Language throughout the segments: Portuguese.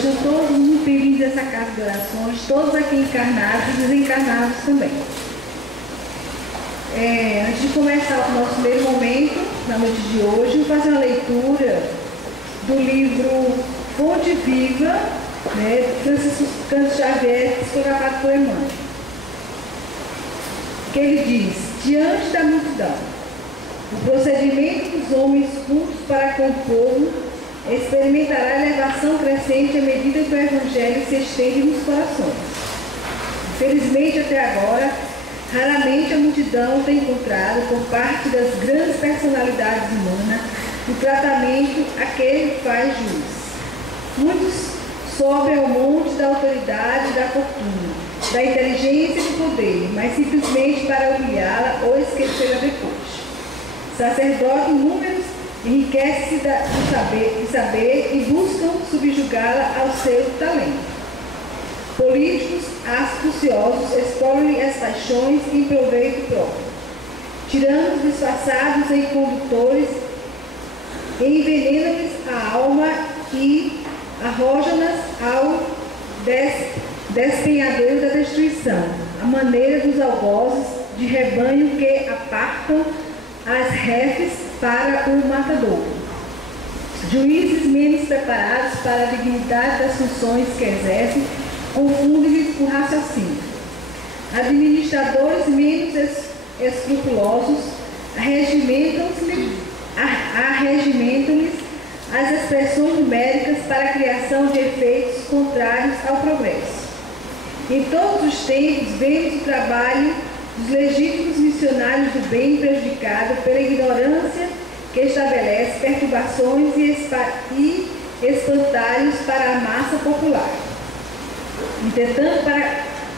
Sejam todos muito bem-vindos a essa casa de orações, todos aqui encarnados e desencarnados também. Antes de começar o nosso primeiro momento, na noite de hoje, vou fazer uma leitura do livro Fonte Viva, de Francisco Cândido Xavier, psicografado por Emmanuel. Que ele diz: diante da multidão, o procedimento dos homens cultos para com o povo experimentará elevação crescente à medida que o Evangelho se estende nos corações. Infelizmente, até agora, raramente a multidão tem encontrado, por parte das grandes personalidades humanas, o tratamento a que ele faz jus. Muitos sobem ao monte da autoridade e da fortuna, da inteligência e do poder, mas simplesmente para humilhá-la ou esquecê-la depois. Sacerdotes inúmeros enriquecem-se de saber e buscam subjugá-la ao seu talento. Políticos astuciosos exploram-lhe as paixões em proveito próprio. Tiranos disfarçados em condutores envenenam-lhes a alma e arrojam-nas ao despenhadeiro da destruição, à maneira dos algozes de rebanho que apartam as refes para o matador. Juízes menos preparados para a dignidade das funções que exercem confundem-lhes o raciocínio. Administradores menos escrupulosos arregimentam-lhes as expressões numéricas para a criação de efeitos contrários ao progresso. Em todos os tempos, vemos o trabalho dos legítimos missionários do bem prejudicado pela ignorância que estabelece perturbações e espantalhos para a massa popular. Entretanto,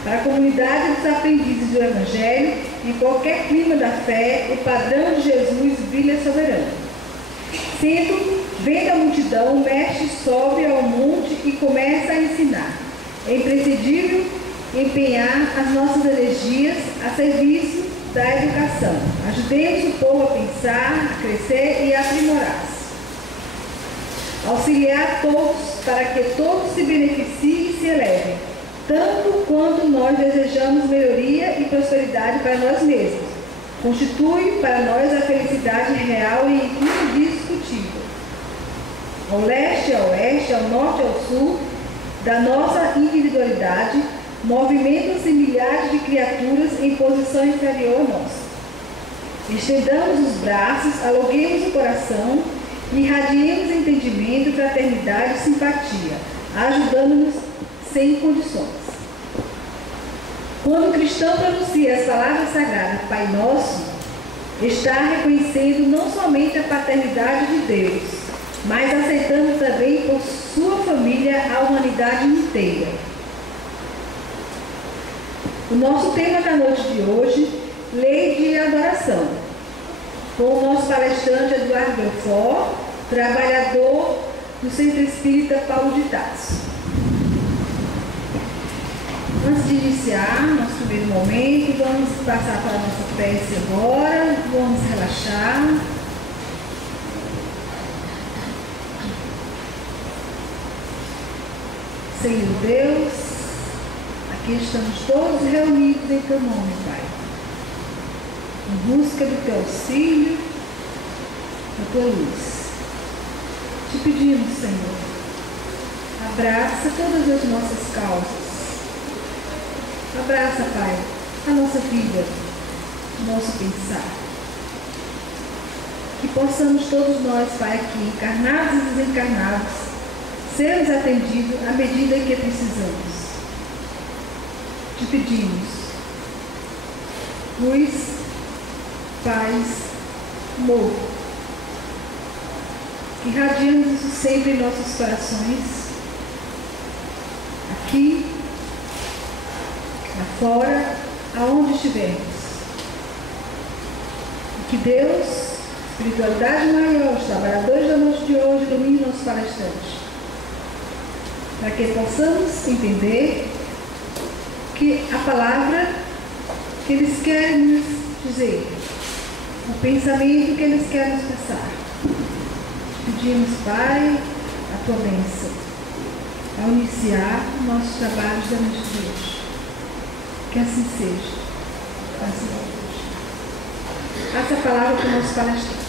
para a comunidade dos aprendizes do Evangelho, em qualquer clima da fé, o padrão de Jesus brilha soberano. Vendo a multidão, o mestre sobe ao monte e começa a ensinar. É imprescindível empenhar as nossas energias a serviço da educação. Ajudemos o povo a pensar, a crescer e a aprimorar-se. Auxiliar todos para que todos se beneficiem e se elevem, tanto quanto nós desejamos melhoria e prosperidade para nós mesmos. Constitui para nós a felicidade real e indiscutível. Ao leste e ao oeste, ao norte e ao sul da nossa individualidade, movimentam-se milhares de criaturas em posição inferior a nós. Estendamos os braços, alarguemos o coração, irradiemos entendimento, fraternidade e simpatia, ajudando-nos sem condições. Quando o cristão pronuncia as palavras sagradas Pai Nosso, está reconhecendo não somente a paternidade de Deus, mas aceitando também por sua família a humanidade inteira. O nosso tema da noite de hoje, Lei de Adoração, com o nosso palestrante Eduardo Belfort, trabalhador do Centro Espírita Paulo de Tarso. Antes de iniciar nosso primeiro momento, vamos passar para a nossa prece agora, vamos relaxar. Senhor Deus, aqui estamos todos reunidos em teu nome, Pai, em busca do teu auxílio, da tua luz. Te pedimos, Senhor, abraça todas as nossas causas. Abraça, Pai, a nossa vida, o nosso pensar. Que possamos todos nós, Pai, aqui, encarnados e desencarnados, sermos atendidos à medida que precisamos. Te pedimos luz, paz, amor. Que irradiemos isso sempre em nossos corações, aqui, lá fora, aonde estivermos. E que Deus, espiritualidade maior, os trabalhadores da noite de hoje, ilumine nosso palestrante, para que possamos entender que a palavra que eles querem nos dizer, o pensamento que eles querem nos passar. Pedimos, Pai, a tua bênção. ao iniciar nossos trabalhos da noite de hoje. Que assim seja. Assim seja. Passa a palavra para o nosso palestrante.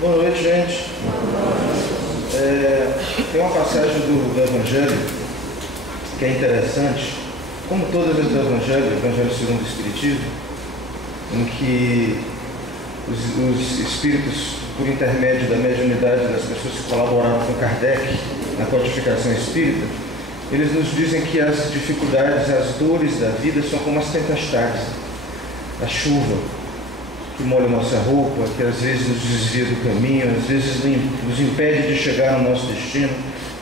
Boa noite, gente. Tem uma passagem do Evangelho que é interessante, como todas as do Evangelho, o Evangelho segundo o Espiritismo, em que os espíritos, por intermédio da mediunidade das pessoas que colaboraram com Kardec na codificação espírita, eles nos dizem que as dificuldades, as dores da vida são como as tempestades, a chuva que molha nossa roupa, que às vezes nos desvia do caminho, às vezes nos impede de chegar no nosso destino,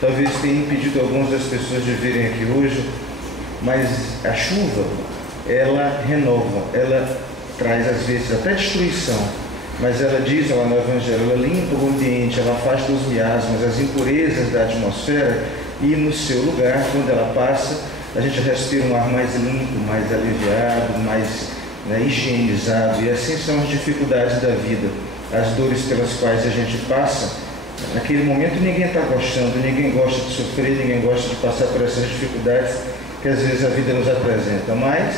talvez tenha impedido algumas das pessoas de virem aqui hoje, mas a chuva, ela renova, ela traz às vezes até destruição, mas ela diz lá no Evangelho, ela limpa o ambiente, ela afasta os miasmas, as impurezas da atmosfera, e no seu lugar, quando ela passa, a gente respira um ar mais limpo, mais aliviado, mais higienizado, e assim são as dificuldades da vida, as dores pelas quais a gente passa. Naquele momento ninguém está gostando, ninguém gosta de sofrer, ninguém gosta de passar por essas dificuldades que às vezes a vida nos apresenta, mas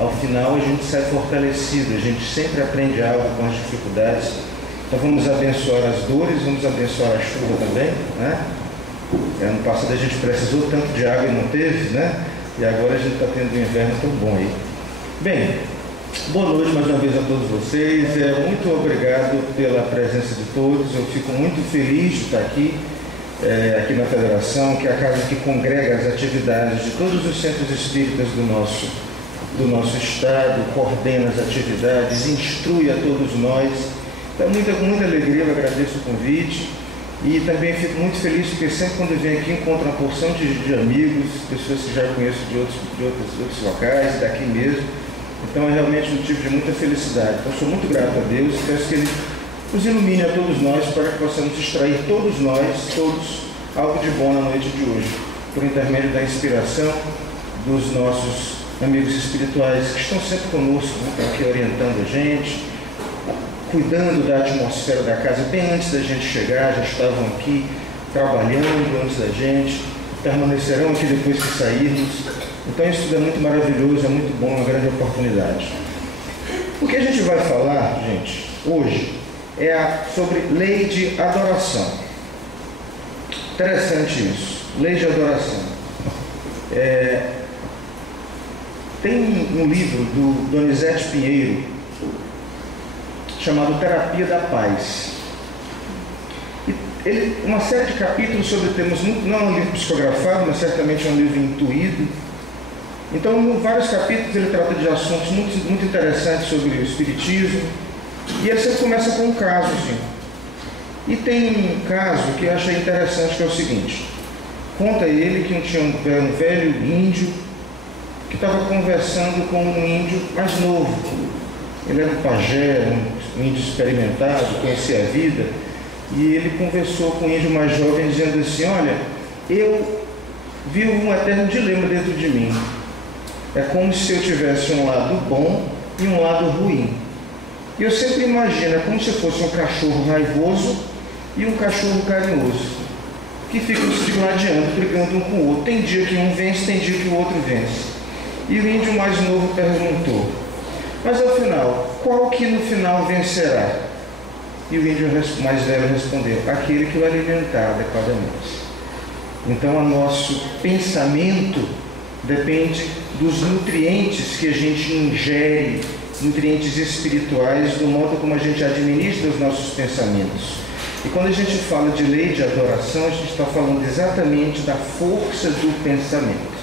ao final a gente sai fortalecido, a gente sempre aprende algo com as dificuldades. Então vamos abençoar as dores, vamos abençoar a chuva também, né? Ano passado a gente precisou tanto de água e não teve, né? E agora a gente está tendo um inverno tão bom aí. Bem, boa noite mais uma vez a todos vocês. Muito obrigado pela presença de todos. Eu fico muito feliz de estar aqui, aqui na Federação, que é a casa que congrega as atividades de todos os centros espíritas do nosso estado, coordena as atividades, instrui a todos nós. Então, muita alegria, eu agradeço o convite. E também fico muito feliz porque sempre quando eu venho aqui encontro uma porção de amigos, pessoas que já conheço de outros locais, daqui mesmo. Então é realmente um motivo de muita felicidade. Então sou muito grato a Deus e peço que Ele nos ilumine a todos nós para que possamos extrair todos, algo de bom na noite de hoje, por intermédio da inspiração dos nossos amigos espirituais que estão sempre conosco, estão aqui orientando a gente, cuidando da atmosfera da casa. Bem antes da gente chegar, já estavam aqui trabalhando antes da gente, permanecerão aqui depois que sairmos. Então isso tudo é muito maravilhoso, é muito bom, é uma grande oportunidade. O que a gente vai falar, gente, hoje, é sobre lei de adoração. Interessante isso, lei de adoração. Tem um livro do Donizete Pinheiro, chamado Terapia da Paz. E uma série de capítulos sobre temas, não é um livro psicografado, mas certamente é um livro intuído. Então, em vários capítulos ele trata de assuntos muito interessantes sobre o espiritismo, e ele sempre começa com um caso, assim. E tem um caso que eu achei interessante, que é o seguinte: conta ele que tinha um velho índio que estava conversando com um índio mais novo. Ele era um pajé, um índio experimentado, conhecia a vida, e ele conversou com um índio mais jovem dizendo assim: olha, eu vivo um eterno dilema dentro de mim. É como se eu tivesse um lado bom e um lado ruim. E eu sempre imagino, é como se fosse um cachorro raivoso e um cachorro carinhoso, que ficam se gladiando, brigando um com o outro. Tem dia que um vence, tem dia que o outro vence. E o índio mais novo perguntou: mas afinal, qual que no final vencerá? E o índio mais velho respondeu: aquele que o alimentar adequadamente. Então, o nosso pensamento depende dos nutrientes que a gente ingere, nutrientes espirituais, do modo como a gente administra os nossos pensamentos. E quando a gente fala de lei de adoração, a gente está falando exatamente da força do pensamento.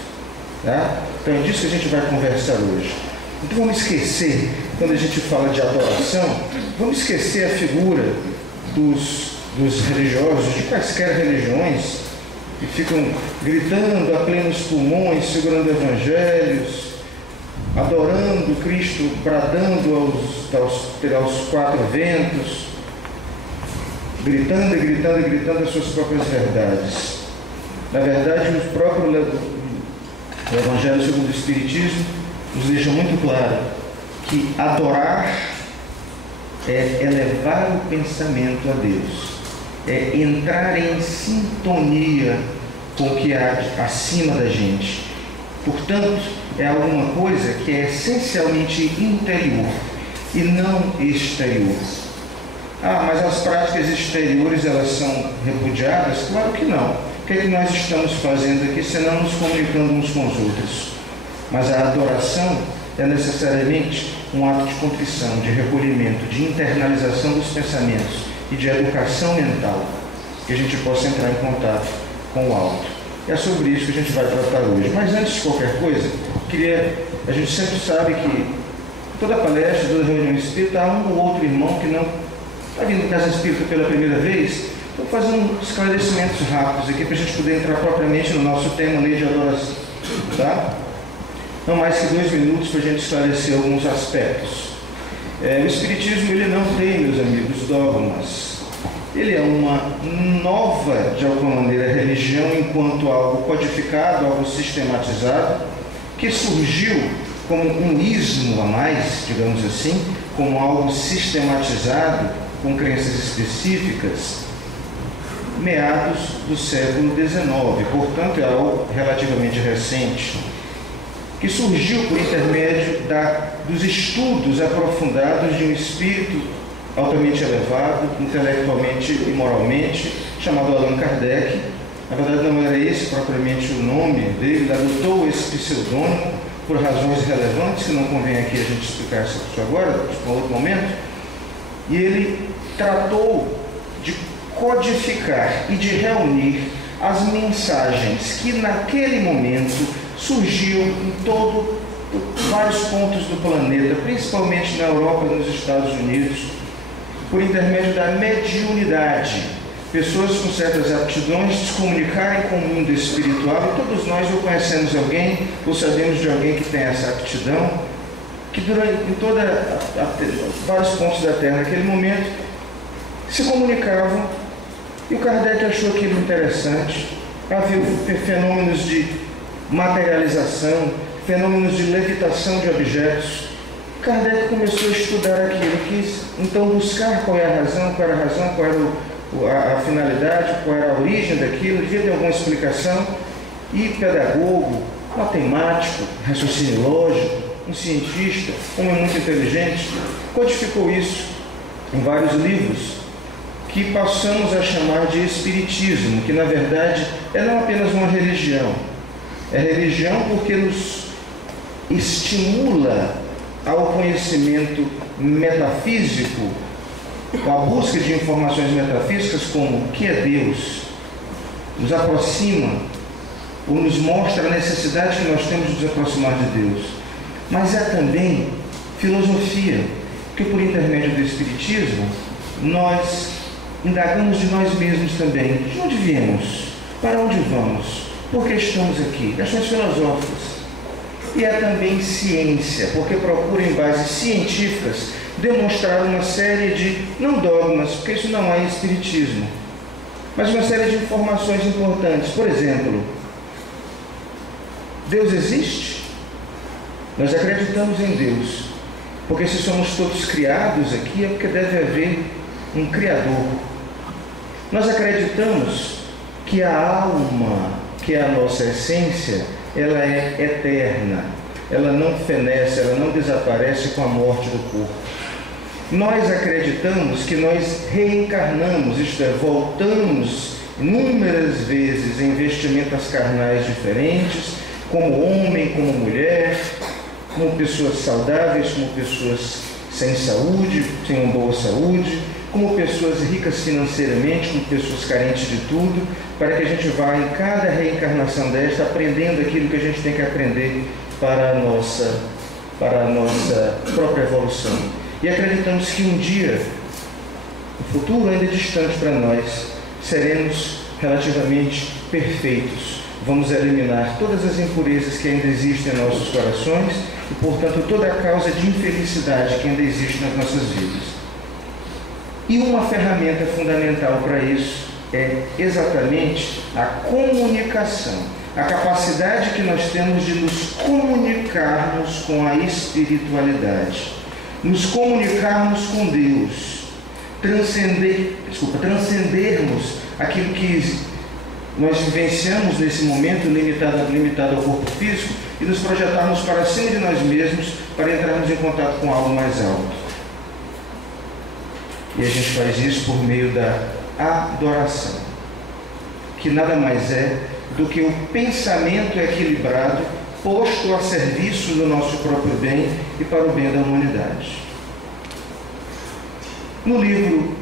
Tá? Então é disso que a gente vai conversar hoje. Então vamos esquecer, quando a gente fala de adoração, vamos esquecer a figura dos religiosos, de quaisquer religiões, que ficam gritando a plenos pulmões, segurando evangelhos, adorando Cristo, bradando aos quatro ventos, gritando e gritando e gritando as suas próprias verdades. Na verdade, O Evangelho segundo o Espiritismo nos deixa muito claro que adorar é elevar o pensamento a Deus, é entrar em sintonia com o que há acima da gente. Portanto, é alguma coisa que é essencialmente interior e não exterior. Mas as práticas exteriores, elas são repudiadas? Claro que não. O que é que nós estamos fazendo aqui, senão nos comunicando uns com os outros? Mas a adoração é necessariamente um ato de contrição, de recolhimento, de internalização dos pensamentos e de educação mental, que a gente possa entrar em contato com o alto. É sobre isso que a gente vai tratar hoje. Mas antes de qualquer coisa, a gente sempre sabe que toda palestra, toda reunião espírita, há um ou outro irmão que não está vindo da casa espírita pela primeira vez. Estou fazendo uns esclarecimentos rápidos aqui para a gente poder entrar propriamente no nosso tema, lei de adoração. Tá? Não mais que 2 minutos para a gente esclarecer alguns aspectos. O Espiritismo, ele não tem, meus amigos, dogmas. Ele é uma nova, de alguma maneira, religião enquanto algo codificado, algo sistematizado, que surgiu como um ismo a mais, digamos assim, como algo sistematizado, com crenças específicas, meados do século XIX. Portanto, é algo relativamente recente, que surgiu por intermédio dos estudos aprofundados de um espírito altamente elevado, intelectualmente e moralmente, chamado Allan Kardec. Na verdade, não era esse propriamente o nome dele, ele adotou esse pseudônimo por razões relevantes, que não convém aqui a gente explicar isso agora, em outro momento. E ele tratou de codificar e de reunir as mensagens que naquele momento surgiam em vários pontos do planeta, principalmente na Europa e nos Estados Unidos, por intermédio da mediunidade. Pessoas com certas aptidões de se comunicarem com o mundo espiritual, e todos nós ou conhecemos alguém, ou sabemos de alguém que tem essa aptidão, que em vários pontos da Terra naquele momento se comunicavam, e o Kardec achou aquilo interessante. Havia fenômenos de materialização, fenômenos de levitação de objetos. Kardec começou a estudar aquilo, quis então buscar qual era a razão, qual era a finalidade, qual era a origem daquilo, devia ter alguma explicação, e pedagogo, matemático, raciocínio lógico, um cientista, um homem muito inteligente, codificou isso em vários livros, que passamos a chamar de espiritismo, que na verdade é não apenas uma religião, é religião porque nos estimula ao conhecimento metafísico, com a busca de informações metafísicas como o que é Deus, nos aproxima ou nos mostra a necessidade que nós temos de nos aproximar de Deus. Mas é também filosofia, que por intermédio do Espiritismo nós indagamos de nós mesmos também. De onde viemos? Para onde vamos? Por que estamos aqui? Questões filosóficas. E é também ciência, porque procura em bases científicas demonstrar uma série de, não dogmas, porque isso não é espiritismo, mas uma série de informações importantes. Por exemplo, Deus existe? Nós acreditamos em Deus, porque se somos todos criados aqui é porque deve haver um Criador. Nós acreditamos que a alma, que é a nossa essência, ela é eterna, ela não fenece, ela não desaparece com a morte do corpo. Nós acreditamos que nós reencarnamos, isto é, voltamos inúmeras vezes em vestimentas carnais diferentes, como homem, como mulher, como pessoas saudáveis, como pessoas sem saúde, sem uma boa saúde, como pessoas ricas financeiramente, como pessoas carentes de tudo, para que a gente vá em cada reencarnação desta aprendendo aquilo que a gente tem que aprender para a nossa própria evolução. E acreditamos que um dia, o futuro ainda distante para nós, seremos relativamente perfeitos. Vamos eliminar todas as impurezas que ainda existem em nossos corações e, portanto, toda a causa de infelicidade que ainda existe nas nossas vidas. E uma ferramenta fundamental para isso é exatamente a comunicação. a capacidade que nós temos de nos comunicarmos com a espiritualidade, nos comunicarmos com Deus, transcendermos aquilo que nós vivenciamos nesse momento limitado ao corpo físico e nos projetarmos para cima de nós mesmos para entrarmos em contato com algo mais alto. E a gente faz isso por meio da adoração, que nada mais é do que o pensamento equilibrado posto a serviço do nosso próprio bem e para o bem da humanidade. No livro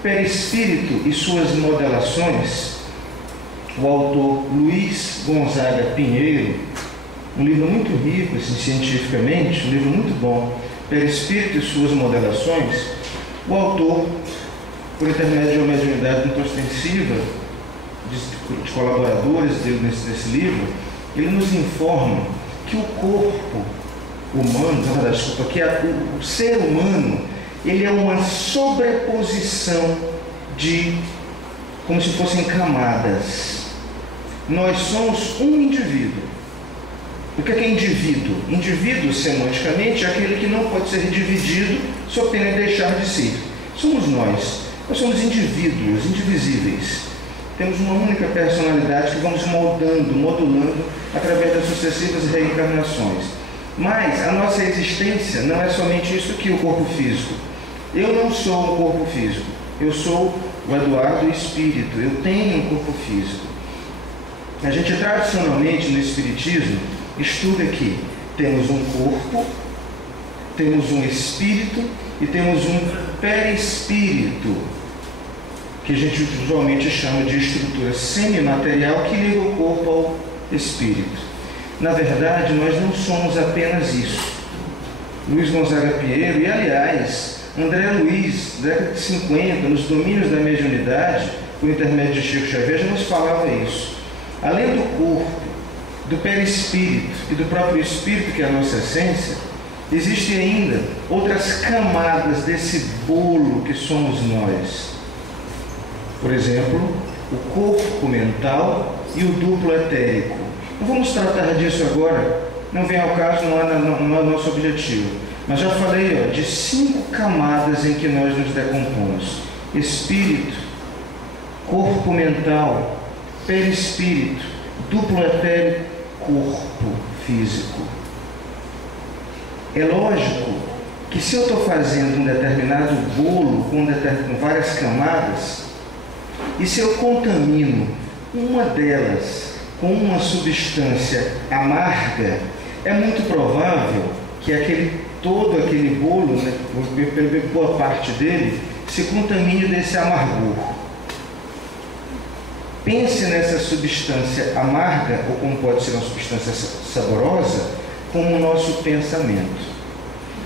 Perispírito e suas modelações, o autor Luiz Gonzaga Pinheiro, um livro muito rico assim, cientificamente, um livro muito bom, Perispírito e suas modelações, o autor, por intermédio de uma mediunidade muito ostensiva, de colaboradores dele nesse livro, ele nos informa que o corpo humano, que o ser humano, ele é uma sobreposição de, como se fossem camadas. Nós somos um indivíduo. O que é indivíduo? Indivíduo, semanticamente, é aquele que não pode ser dividido sob pena de deixar de ser. Somos nós. Nós somos indivíduos, indivisíveis. Temos uma única personalidade que vamos modulando através das sucessivas reencarnações. Mas a nossa existência não é somente isso aqui, o corpo físico. Eu não sou um corpo físico. Eu sou o Eduardo Espírito. Eu tenho um corpo físico. A gente tradicionalmente no Espiritismo estuda que temos um corpo, temos um espírito e temos um perispírito, que a gente usualmente chama de estrutura semimaterial que liga o corpo ao espírito. Na verdade, nós não somos apenas isso. Luiz Gonzaga Pinheiro, e aliás, André Luiz, década de 50, nos domínios da mediunidade, por intermédio de Chico Xavier, já nos falava isso. Além do corpo, do perispírito e do próprio espírito, que é a nossa essência, existem ainda outras camadas desse bolo que somos nós. Por exemplo, o corpo mental e o duplo etérico. Não vamos tratar disso agora, não vem ao caso, não é nosso objetivo. Mas já falei de 5 camadas em que nós nos decompomos: espírito, corpo mental, perispírito, duplo etérico, corpo físico. É lógico que se eu estou fazendo um determinado bolo com várias camadas, e se eu contamino uma delas com uma substância amarga, é muito provável que todo aquele bolo, boa parte dele, se contamine desse amargor. Pense nessa substância amarga, ou como pode ser uma substância saborosa, como o nosso pensamento.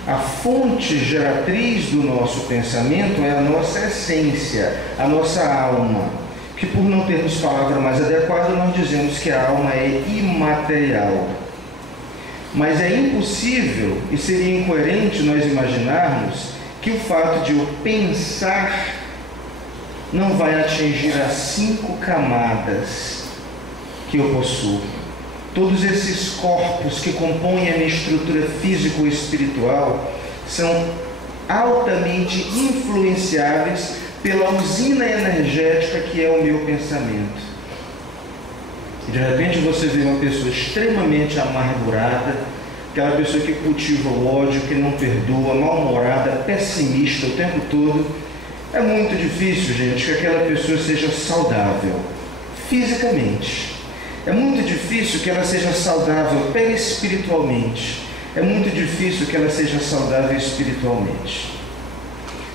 A fonte geratriz do nosso pensamento é a nossa essência, a nossa alma, que por não termos palavra mais adequada, nós dizemos que a alma é imaterial. Mas é impossível e seria incoerente nós imaginarmos que o fato de eu pensar não vai atingir as 5 camadas que eu possuo. Todos esses corpos que compõem a minha estrutura físico-espiritual são altamente influenciáveis pela usina energética que é o meu pensamento. De repente você vê uma pessoa extremamente amargurada, aquela pessoa que cultiva o ódio, que não perdoa, mal-humorada, pessimista o tempo todo. É muito difícil, gente, que aquela pessoa seja saudável fisicamente. É muito difícil que ela seja saudável perispiritualmente. É muito difícil que ela seja saudável espiritualmente.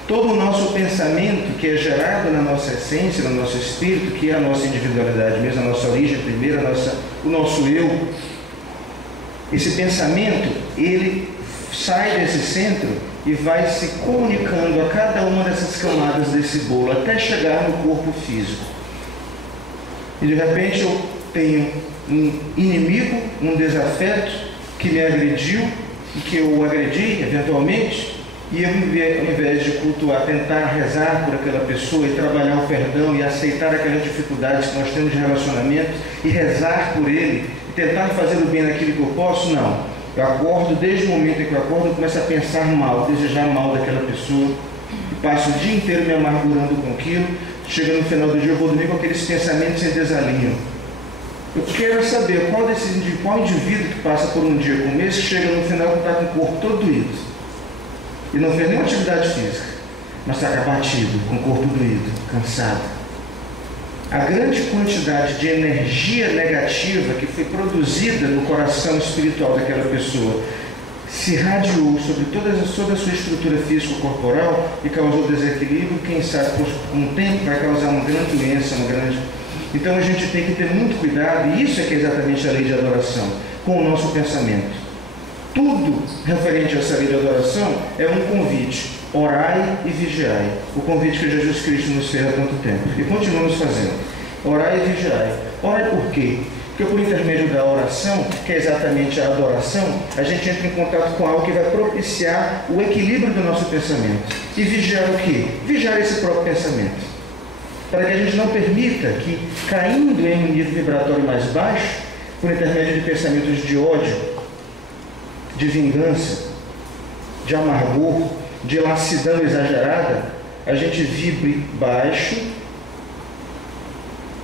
Todo o nosso pensamento que é gerado na nossa essência, no nosso espírito, que é a nossa individualidade mesmo, a nossa origem primeira, o nosso eu, esse pensamento, ele sai desse centro e vai se comunicando a cada uma dessas camadas desse bolo, até chegar no corpo físico. E de repente eu tenho um inimigo, um desafeto que me agrediu e que eu o agredi eventualmente, E eu, ao invés de cultuar, tentar rezar por aquela pessoa e trabalhar o perdão e aceitar aquelas dificuldades que nós temos de relacionamento e rezar por ele e tentar fazer o bem naquilo que eu posso, não. Eu acordo, desde o momento em que eu acordo, eu começo a pensar mal, desejar mal daquela pessoa, e passo o dia inteiro me amargurando com aquilo. Chega no final do dia, eu vou dormir com aqueles pensamentos em desalinho. Eu quero saber qual indivíduo que passa por um dia como esse, chega no final e está com o corpo todo doído. E não fez nenhuma atividade física, mas está abatido, com o corpo doído, cansado. A grande quantidade de energia negativa que foi produzida no coração espiritual daquela pessoa se irradiou sobre toda a sua estrutura físico-corporal e causou desequilíbrio. Quem sabe, com o tempo, vai causar uma grande doença, Então a gente tem que ter muito cuidado, e isso é que é exatamente a lei de adoração, com o nosso pensamento. Tudo referente a essa lei de adoração é um convite: orai e vigiai. O convite que Jesus Cristo nos fez há tanto tempo e continuamos fazendo. Orai e vigiai. Orai por quê? Porque por intermédio da oração, que é exatamente a adoração, a gente entra em contato com algo que vai propiciar o equilíbrio do nosso pensamento. E vigiar o quê? Vigiar esse próprio pensamento, para que a gente não permita que, caindo em um nível vibratório mais baixo, por intermédio de pensamentos de ódio, de vingança, de amargor, de lassidão exagerada, a gente vibre baixo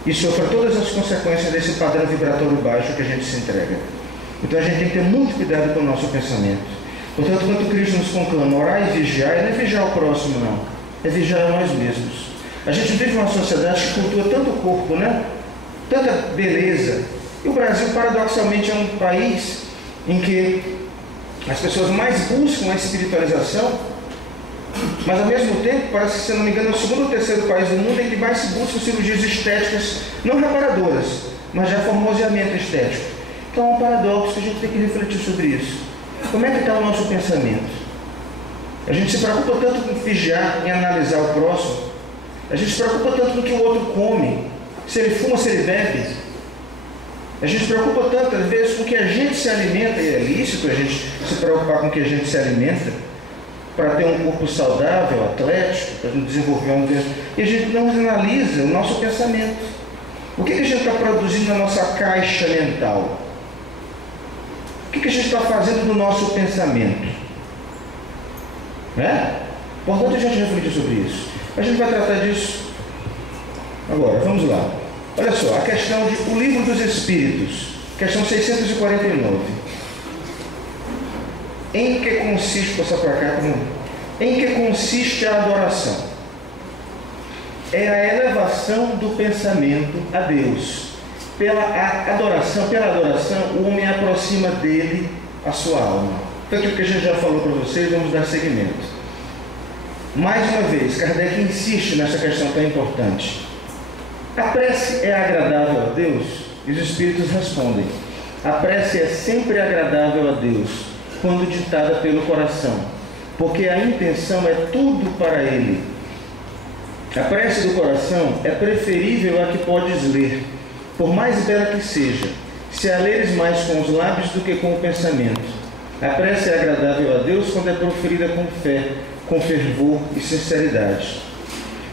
e sofra todas as consequências desse padrão vibratório baixo que a gente se entrega. Então a gente tem que ter muito cuidado com o nosso pensamento. Portanto, quando Cristo nos conclama orar e vigiar, não é vigiar o próximo, não. É vigiar nós mesmos. A gente vive uma sociedade que cultua tanto o corpo, né? Tanta beleza. E o Brasil, paradoxalmente, é um país em que as pessoas mais buscam a espiritualização, mas ao mesmo tempo, parece que, se não me engano, é o segundo ou terceiro país do mundo em que mais se buscam cirurgias estéticas, não reparadoras, mas já formoseamento estético. Então é um paradoxo que a gente tem que refletir sobre isso. Como é que está o nosso pensamento? A gente se preocupa tanto com vigiar, em analisar o próximo. A gente se preocupa tanto com o que o outro come, se ele fuma, se ele bebe. A gente se preocupa tanto, às vezes, com o que a gente se alimenta, e é lícito a gente se preocupar com o que a gente se alimenta, para ter um corpo saudável, atlético, para desenvolver um desejo. E a gente não analisa o nosso pensamento. O que a gente está produzindo na nossa caixa mental? O que a gente está fazendo do nosso pensamento? Né? Importante a gente refletir sobre isso. A gente vai tratar disso agora. Vamos lá. Olha só, a questão de o Livro dos Espíritos, questão 649. Em que consiste, passar para cá, em que consiste a adoração? É a elevação do pensamento a Deus. Pela adoração, o homem aproxima dele a sua alma. Então, aquilo que a gente já falou para vocês, vamos dar seguimento. Mais uma vez, Kardec insiste nessa questão tão importante. A prece é agradável a Deus? E os Espíritos respondem: a prece é sempre agradável a Deus quando ditada pelo coração, porque a intenção é tudo para Ele. A prece do coração é preferível à que podes ler, por mais bela que seja, se a leres mais com os lábios do que com o pensamento. A prece é agradável a Deus quando é proferida com fé, com fervor e sinceridade.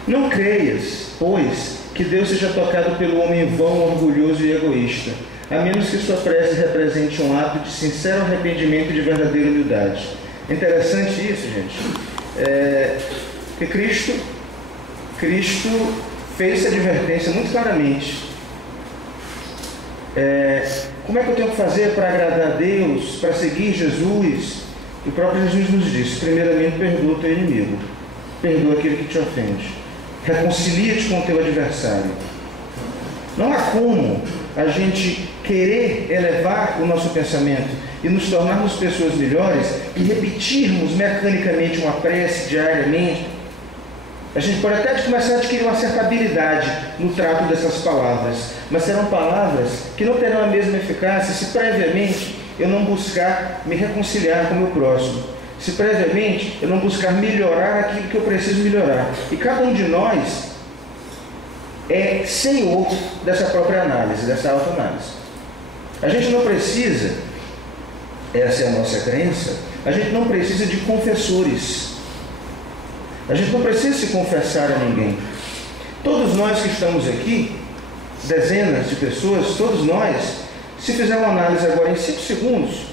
Não creias, pois, que Deus seja tocado pelo homem vão, orgulhoso e egoísta, a menos que sua prece represente um ato de sincero arrependimento e de verdadeira humildade. É interessante isso, gente. Que Cristo fez essa advertência muito claramente. Como é que eu tenho que fazer para agradar a Deus, para seguir Jesus? O próprio Jesus nos disse: primeiramente, perdoa o teu inimigo, perdoa aquele que te ofende, reconcilia-te com o teu adversário. Não há como a gente querer elevar o nosso pensamento e nos tornarmos pessoas melhores e repetirmos mecanicamente uma prece diariamente. A gente pode até começar a adquirir uma certa habilidade no trato dessas palavras, mas serão palavras que não terão a mesma eficácia se previamente eu não buscar me reconciliar com o meu próximo, se previamente eu não buscar melhorar aquilo que eu preciso melhorar. E cada um de nós é senhor dessa própria análise, dessa autoanálise. A gente não precisa, essa é a nossa crença, a gente não precisa de confessores. A gente não precisa se confessar a ninguém. Todos nós que estamos aqui, dezenas de pessoas, todos nós, se fizer uma análise agora em 5 segundos,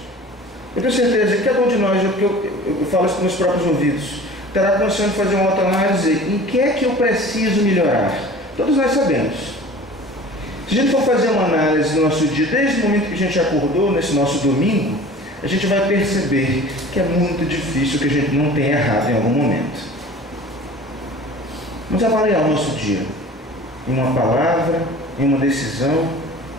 eu tenho certeza que cada um de nós, porque eu falo isso com meus próprios ouvidos, terá condição de fazer uma autoanálise em que é que eu preciso melhorar. Todos nós sabemos. Se a gente for fazer uma análise do nosso dia, desde o momento que a gente acordou, nesse nosso domingo, a gente vai perceber que é muito difícil que a gente não tenha errado em algum momento. Vamos avaliar o nosso dia em uma palavra, em uma decisão,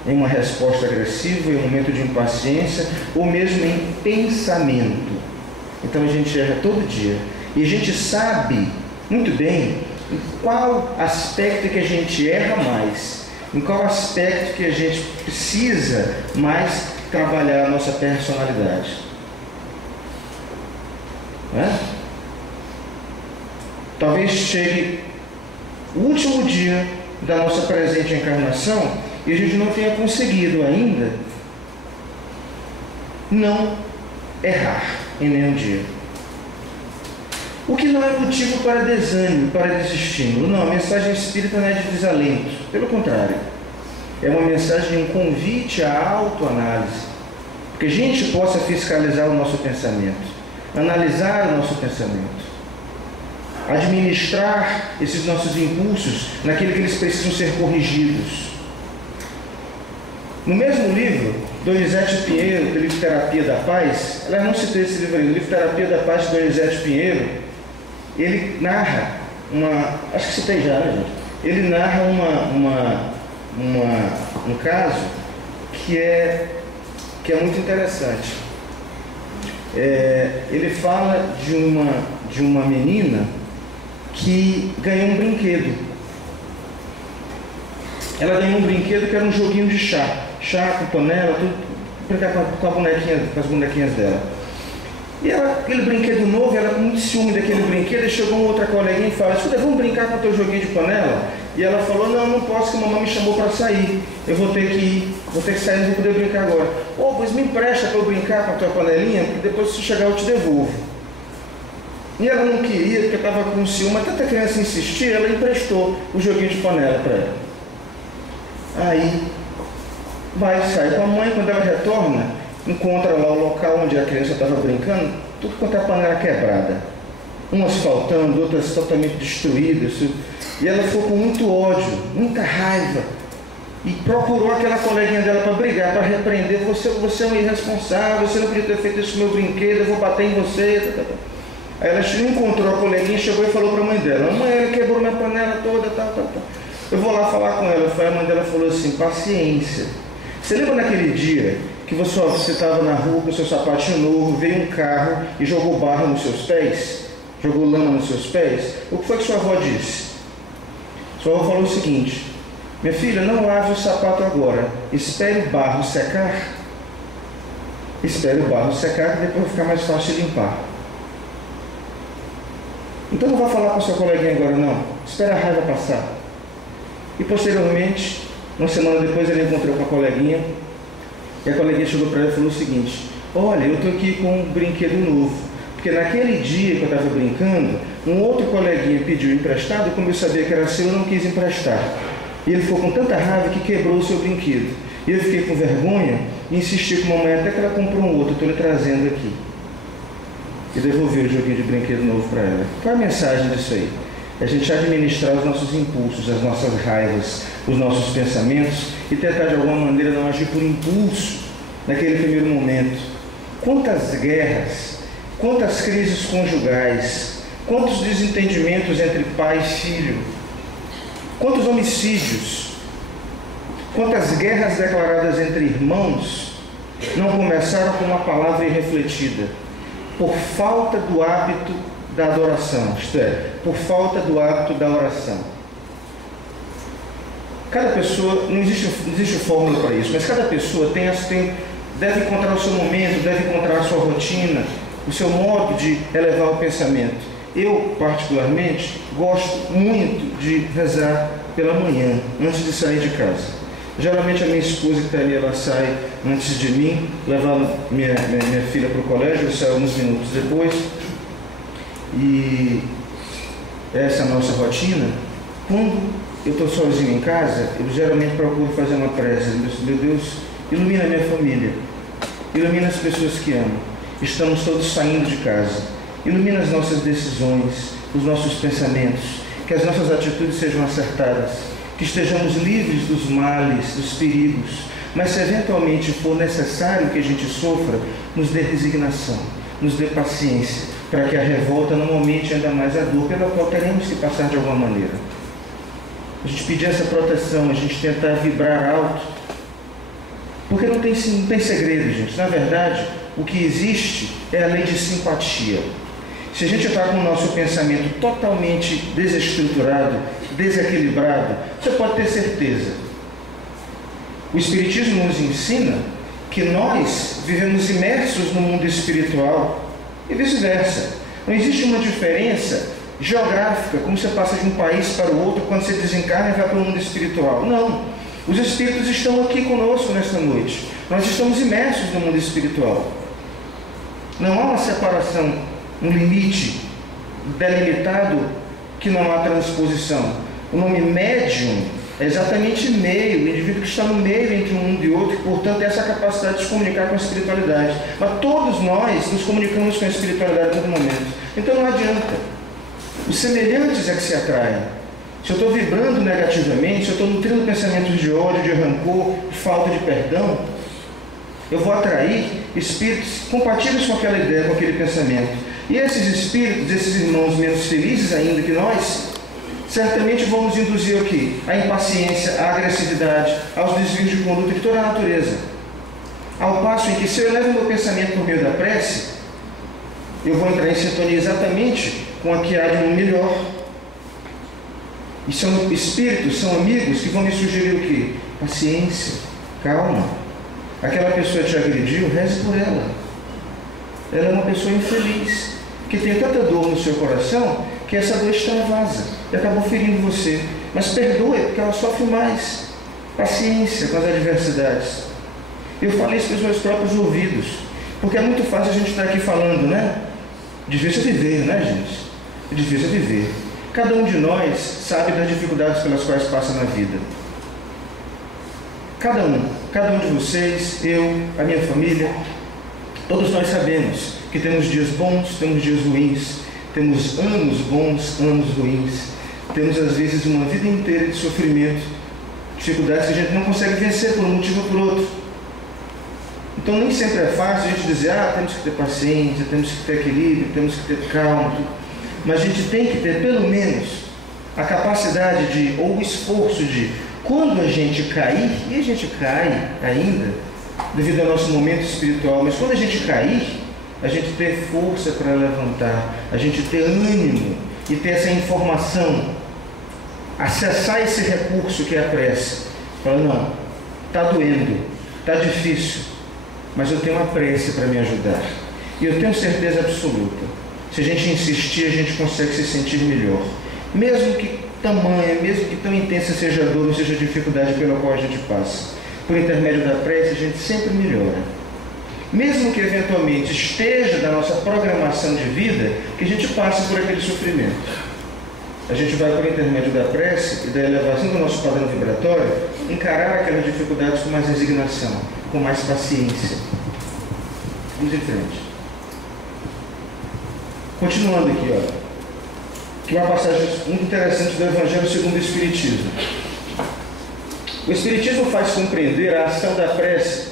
em uma resposta agressiva, em um momento de impaciência, ou mesmo em pensamento. Então a gente erra todo dia. E a gente sabe muito bem em qual aspecto que a gente erra mais, em qual aspecto que a gente precisa mais trabalhar a nossa personalidade. Talvez chegue o último dia da nossa presente encarnação e a gente não tenha conseguido ainda não errar em nenhum dia. O que não é motivo para desânimo, para desestímulo. Não, a mensagem espírita não é de desalento. Pelo contrário, é uma mensagem de um convite à autoanálise. Que a gente possa fiscalizar o nosso pensamento, analisar o nosso pensamento, administrar esses nossos impulsos naquilo que eles precisam ser corrigidos. No mesmo livro, Donizete Pinheiro, do livro Terapia da Paz, ela não citou esse livro aí, o livro Terapia da Paz de Donizete Pinheiro, ele narra acho que citei já, né, gente? Ele narra um caso que é muito interessante. Ele fala de uma menina que ganhou um brinquedo. Ela ganhou um brinquedo que era um joguinho de chá com panela, tudo, brincar com as bonequinhas dela. E aquele brinquedo novo, ela com muito ciúme daquele brinquedo, e chegou uma outra coleguinha e fala: escuta, vamos brincar com o teu joguinho de panela? E ela falou: não posso, que a mamãe me chamou para sair, eu vou ter que ir, vou ter que sair, não vou poder brincar agora. Pois me empresta para eu brincar com a tua panelinha, porque depois se chegar eu te devolvo. E ela não queria, porque estava com ciúme, mas tanta criança insistir, ela emprestou o joguinho de panela para ela. Aí sai com a mãe, quando ela retorna, encontra lá o local onde a criança estava brincando, tudo quanto é panela quebrada, umas faltando, outras totalmente destruídas, e ela ficou com muito ódio, muita raiva, e procurou aquela coleguinha dela para brigar, para repreender: você é um irresponsável, você não podia ter feito isso com o meu brinquedo, eu vou bater em você. Aí ela encontrou a coleguinha, chegou e falou para a mãe dela: mãe, ele quebrou minha panela toda, eu vou lá falar com ela. A mãe dela falou assim: paciência. Você lembra naquele dia que você estava na rua com seu sapatinho novo, veio um carro e jogou barro nos seus pés? Jogou lama nos seus pés? O que foi que sua avó disse? Sua avó falou o seguinte: minha filha, não lave o sapato agora, espere o barro secar. Espere o barro secar, que depois vai ficar mais fácil de limpar. Então não vá falar com a sua coleguinha agora não, espera a raiva passar. E posteriormente, uma semana depois, ele encontrou com a coleguinha, e a coleguinha chegou para ela e falou o seguinte: olha, eu estou aqui com um brinquedo novo, porque naquele dia que eu estava brincando, um outro coleguinha pediu emprestado, e como eu sabia que era seu, eu não quis emprestar. E ele ficou com tanta raiva que quebrou o seu brinquedo. E eu fiquei com vergonha e insisti com a mamãe até que ela comprou um outro, estou lhe trazendo aqui. E devolver o joguinho de brinquedo novo para ela. Qual é a mensagem disso aí? É a gente administrar os nossos impulsos, as nossas raivas, os nossos pensamentos e tentar de alguma maneira não agir por impulso naquele primeiro momento. Quantas guerras, quantas crises conjugais, quantos desentendimentos entre pai e filho, quantos homicídios, quantas guerras declaradas entre irmãos não começaram com uma palavra irrefletida, por falta do hábito da adoração, isto é, por falta do hábito da oração. Cada pessoa, não existe fórmula para isso, mas cada pessoa deve encontrar o seu momento, deve encontrar a sua rotina, o seu modo de elevar o pensamento. Eu, particularmente, gosto muito de rezar pela manhã, antes de sair de casa. Geralmente a minha esposa que está ali, ela sai antes de mim, levando minha filha para o colégio, eu saio alguns minutos depois. E essa nossa rotina, quando eu estou sozinho em casa, eu geralmente procuro fazer uma prece. Meu Deus, ilumina a minha família, ilumina as pessoas que amo. Estamos todos saindo de casa. Ilumina as nossas decisões, os nossos pensamentos, que as nossas atitudes sejam acertadas, que estejamos livres dos males, dos perigos. Mas se eventualmente for necessário que a gente sofra, nos dê resignação, nos dê paciência, para que a revolta não aumente ainda mais a dor pela qual teremos que passar de alguma maneira. A gente pedir essa proteção, a gente tentar vibrar alto, porque não tem segredo, gente. Na verdade, o que existe é a lei de simpatia. Se a gente está com o nosso pensamento totalmente desestruturado, desequilibrado, você pode ter certeza. O Espiritismo nos ensina que nós vivemos imersos no mundo espiritual e vice-versa. Não existe uma diferença geográfica, como você passa de um país para o outro quando você desencarna e vai para o mundo espiritual. Não. Os Espíritos estão aqui conosco nesta noite. Nós estamos imersos no mundo espiritual. Não há uma separação, um limite delimitado que não há transposição. O nome médium é exatamente meio, o indivíduo que está no meio entre um mundo e outro, e, portanto, tem essa capacidade de se comunicar com a espiritualidade. Mas todos nós nos comunicamos com a espiritualidade a todo momento. Então não adianta. Os semelhantes é que se atraem. Se eu estou vibrando negativamente, se eu estou nutrindo pensamentos de ódio, de rancor, de falta de perdão, eu vou atrair espíritos compatíveis com aquela ideia, com aquele pensamento. E esses espíritos, esses irmãos menos felizes ainda que nós, certamente vão nos induzir aqui à impaciência, à agressividade, aos desvios de conduta de toda a natureza. Ao passo em que, se eu elevo meu pensamento por meio da prece, eu vou entrar em sintonia exatamente com a que há de um melhor. E são espíritos, são amigos que vão me sugerir o quê? Paciência, calma. Aquela pessoa te agrediu, reze por ela. Ela é uma pessoa infeliz, que tem tanta dor no seu coração, que essa dor extravasa e acabou ferindo você. Mas perdoe, porque ela sofre mais. Paciência com as adversidades. Eu falei isso pelos meus próprios ouvidos, porque é muito fácil a gente estar aqui falando, né? Difícil é viver, né, gente? É difícil é viver. Cada um de nós sabe das dificuldades pelas quais passa na vida. Cada um de vocês, eu, a minha família, todos nós sabemos que temos dias bons, temos dias ruins, temos anos bons, anos ruins, temos às vezes uma vida inteira de sofrimento, dificuldades que a gente não consegue vencer por um motivo ou por outro. Então nem sempre é fácil a gente dizer, temos que ter paciência, temos que ter equilíbrio, temos que ter calma, mas a gente tem que ter pelo menos a capacidade de, ou o esforço de, quando a gente cair, e a gente cai ainda, devido ao nosso momento espiritual, mas quando a gente cair, a gente ter força para levantar, a gente ter ânimo e ter essa informação, acessar esse recurso que é a prece. Falar, não, está doendo, está difícil, mas eu tenho uma prece para me ajudar. E eu tenho certeza absoluta, se a gente insistir, a gente consegue se sentir melhor. Mesmo que tamanha, mesmo que tão intensa seja a dor, ou seja a dificuldade pela qual a gente passa, por intermédio da prece, a gente sempre melhora. Mesmo que eventualmente esteja na nossa programação de vida, que a gente passe por aquele sofrimento. A gente vai, por intermédio da prece e da elevação do nosso padrão vibratório, encarar aquelas dificuldades com mais resignação, com mais paciência. Vamos em frente. Continuando aqui, que é uma passagem muito interessante do Evangelho segundo o Espiritismo. O Espiritismo faz compreender a ação da prece.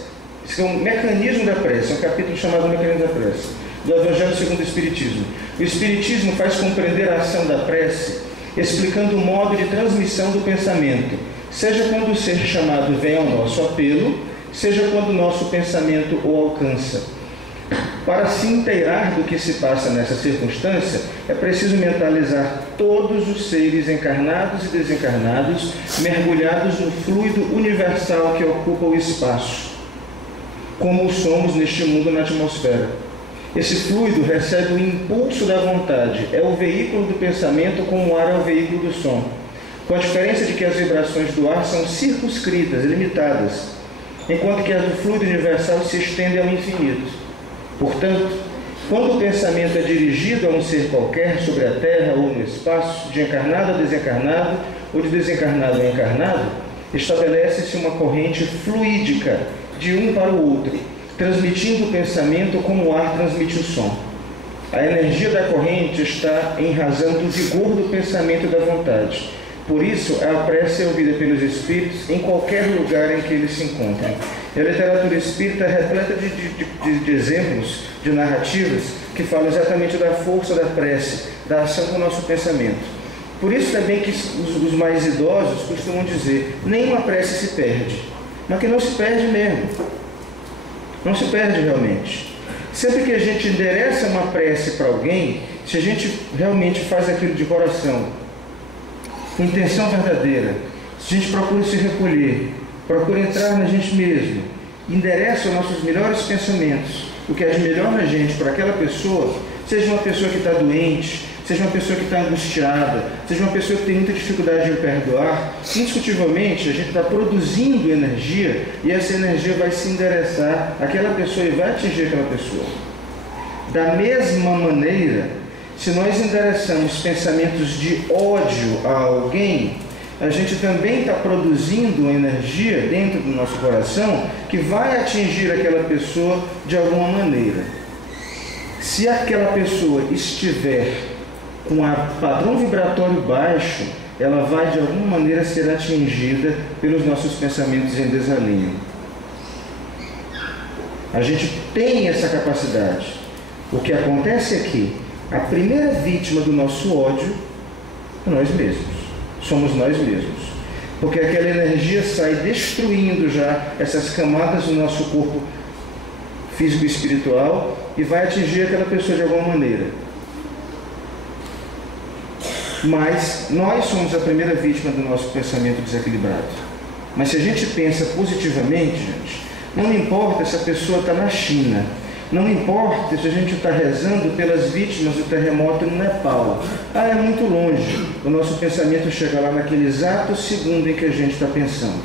Isso é um mecanismo da prece, é um capítulo chamado Mecanismo da Prece, do Evangelho segundo o Espiritismo. O Espiritismo faz compreender a ação da prece, explicando o modo de transmissão do pensamento, seja quando o ser chamado vem ao nosso apelo, seja quando o nosso pensamento o alcança. Para se inteirar do que se passa nessa circunstância, é preciso mentalizar todos os seres encarnados e desencarnados, mergulhados no fluido universal que ocupa o espaço, como somos neste mundo na atmosfera. Esse fluido recebe o impulso da vontade, é o veículo do pensamento como o ar é o veículo do som, com a diferença de que as vibrações do ar são circunscritas, limitadas, enquanto que as do fluido universal se estendem ao infinito. Portanto, Quando o pensamento é dirigido a um ser qualquer sobre a terra ou no espaço, de encarnado a desencarnado ou de desencarnado a encarnado, estabelece-se uma corrente fluídica de um para o outro, transmitindo o pensamento como o ar transmite o som. A energia da corrente está em razão do vigor do pensamento e da vontade. Por isso, a prece é ouvida pelos espíritos em qualquer lugar em que eles se encontrem. E a literatura espírita é repleta de exemplos, de narrativas, que falam exatamente da força da prece, da ação do nosso pensamento. Por isso também que os mais idosos costumam dizer, nenhuma prece se perde. Mas que não se perde mesmo. Não se perde realmente. Sempre que a gente endereça uma prece para alguém, se a gente realmente faz aquilo de coração, com intenção verdadeira, se a gente procura se recolher, procura entrar na gente mesmo, endereça os nossos melhores pensamentos, o que é de melhor na gente para aquela pessoa, seja uma pessoa que está doente, seja uma pessoa que está angustiada, seja uma pessoa que tem muita dificuldade em perdoar, indiscutivelmente a gente está produzindo energia e essa energia vai se endereçar àquela pessoa e vai atingir aquela pessoa. Da mesma maneira, se nós endereçamos pensamentos de ódio a alguém, a gente também está produzindo uma energia dentro do nosso coração que vai atingir aquela pessoa de alguma maneira. Se aquela pessoa estiver com um padrão vibratório baixo, ela vai de alguma maneira ser atingida pelos nossos pensamentos em desalinho. A gente tem essa capacidade. O que acontece é que a primeira vítima do nosso ódio é nós mesmos. Somos nós mesmos. Porque aquela energia sai destruindo já essas camadas do nosso corpo físico e espiritual e vai atingir aquela pessoa de alguma maneira. Mas nós somos a primeira vítima do nosso pensamento desequilibrado. Mas se a gente pensa positivamente, gente, não importa se a pessoa está na China, não importa se a gente está rezando pelas vítimas do terremoto no Nepal. É muito longe. O nosso pensamento chega lá naquele exato segundo em que a gente está pensando.